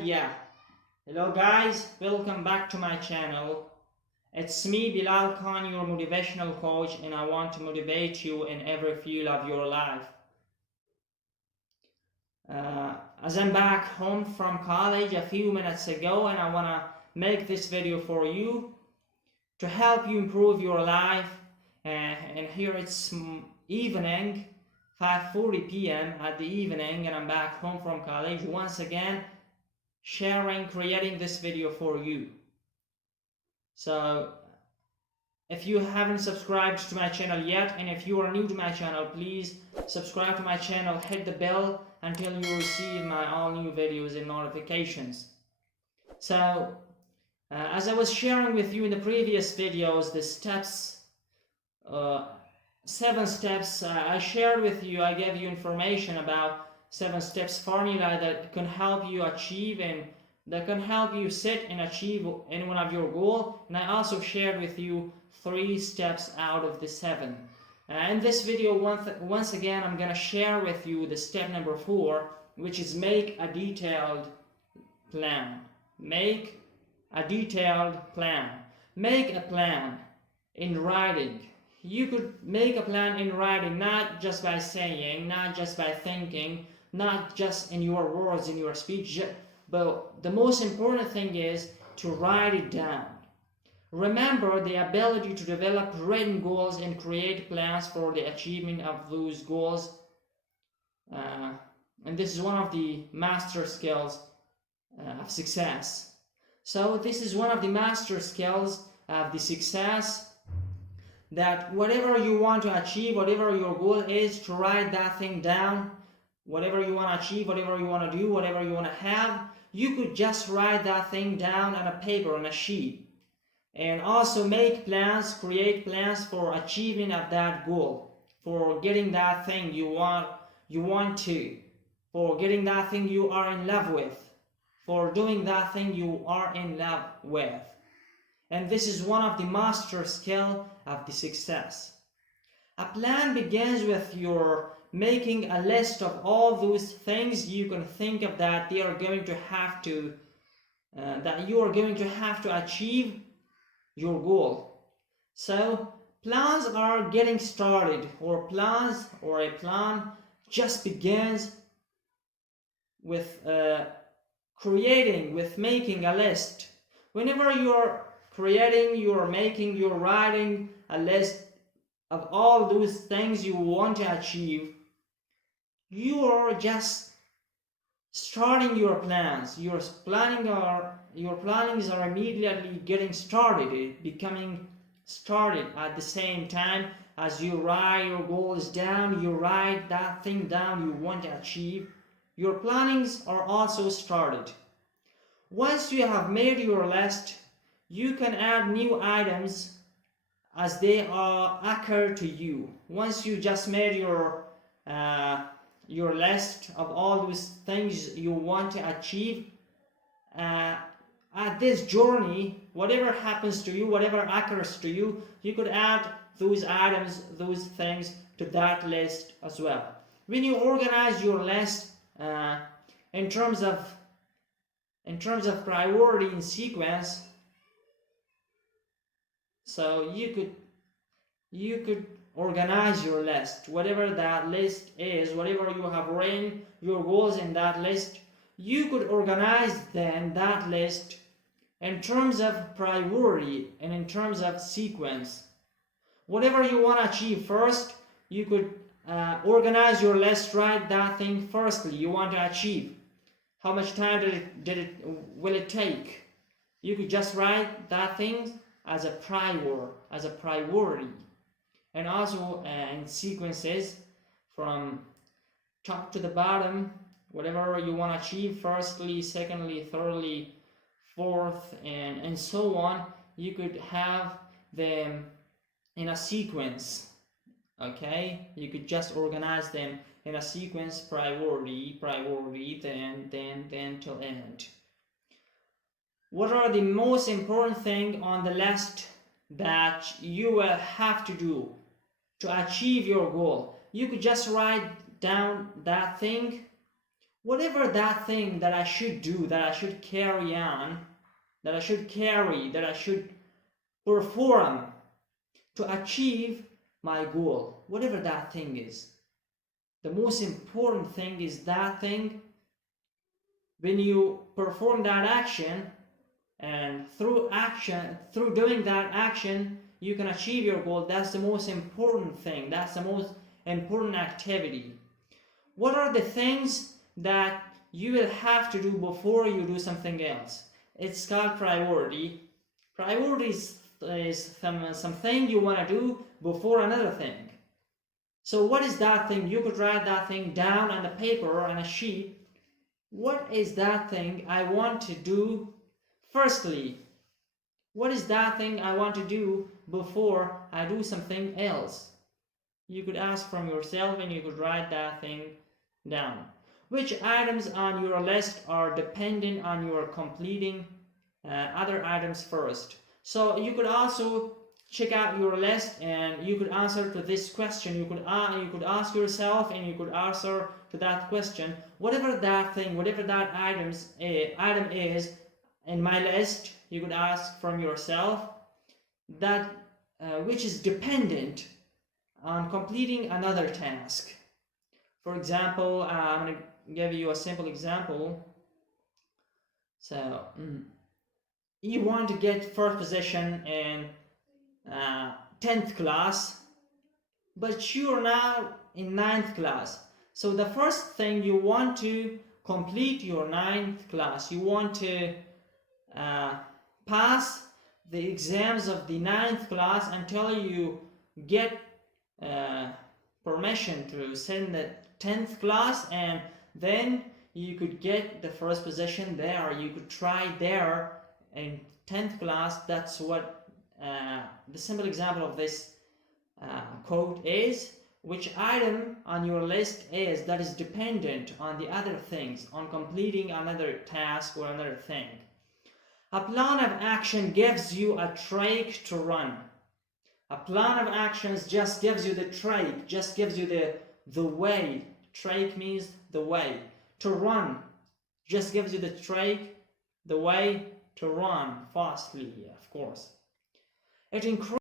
Yeah. Hello guys, welcome back to my channel. It's me, Bilal Khan, your motivational coach, and I want to motivate you in every field of your life. As I'm back home from college a few minutes ago, and I want to make this video for you to help you improve your life. And here it's evening, 5:40 p.m. at the evening, and I'm back home from college once again, creating this video for you. So if you haven't subscribed to my channel yet, and if you are new to my channel, please subscribe to my channel, hit the bell until you receive my all new videos and notifications. So as I was sharing with you in the previous videos, the steps, 7 steps I shared with you, I gave you information about 7 steps formula that can help you achieve and that can help you set and achieve any one of your goals. And I also shared with you 3 steps out of the 7. In this video, once again, I'm gonna share with you the step number 4, which is make a detailed plan. Make a detailed plan. Make a plan in writing. You could make a plan in writing, not just by saying, not just by thinking, not just in your words, in your speech, but the most important thing is to write it down. Remember the ability to develop written goals and create plans for the achievement of those goals. And this is one of the master skills of success. So this is one of the master skills of the success, that whatever you want to achieve, whatever your goal is, to write that thing down. Whatever you want to achieve, whatever you want to do, whatever you want to have, you could just write that thing down on a paper, on a sheet. And also make plans, create plans for achieving of that goal, for getting that thing you want to, for getting that thing you are in love with, for doing that thing you are in love with. And this is one of the master skill of the success. A plan begins with your making a list of all those things you can think of that you are going to have to achieve your goal. So plans are getting started, or a plan just begins with making a list. Whenever you're writing a list of all those things you want to achieve, you are just starting your plans. Your plannings are immediately getting started, becoming started at the same time as you write your goals down, you write that thing down you want to achieve. Your plannings are also started. Once you have made your list, you can add new items as they occur to you. Once you just made your list of all those things you want to achieve, at this journey, whatever happens to you, whatever occurs to you, you could add those items, those things to that list as well. When you organize your list in terms of priority and sequence, so you could organize your list, whatever that list is, whatever you have written your goals in that list, you could organize then that list in terms of priority and in terms of sequence. Whatever you want to achieve first, you could organize your list, write that thing firstly you want to achieve. How much time will it take? You could just write that thing as a priority. And also in sequences from top to the bottom, whatever you want to achieve, firstly, secondly, thirdly, fourth, and so on, you could have them in a sequence. Okay, you could just organize them in a sequence, priority, then till end. What are the most important thing on the list that you will have to do to achieve your goal? You could just write down that thing whatever that thing that I should do, that I should carry on, that I should carry, that I should perform to achieve my goal, whatever that thing is. The most important thing is that thing. When you perform that action, and through doing that action, you can achieve your goal. That's the most important thing. That's the most important activity. What are the things that you will have to do before you do something else? It's called priority. Priority is something you want to do before another thing. So what is that thing? You could write that thing down on the paper or on a sheet. What is that thing I want to do firstly? What is that thing I want to do before I do something else? You could ask from yourself and you could write that thing down. Which items on your list are dependent on your completing other items first? So you could also check out your list and you could answer to this question. You could ask yourself and you could answer to that question. Whatever that thing, whatever that item is in my list, you could ask from yourself that which is dependent on completing another task. For example, I'm going to give you a simple example. So you want to get first position in 10th class, but you're now in 9th class. So the first thing, you want to complete your 9th class. You want to pass the exams of the 9th class until you get permission to send the 10th class, and then you could get the first position there. You could try there in 10th class. That's what the simple example of this quote is. Which item on your list is that is dependent on the other things, on completing another task or another thing. A plan of action gives you a track to run. A plan of actions just gives you the track, just gives you the way. Track means the way. To run just gives you the track, the way to run fastly, of course. It increases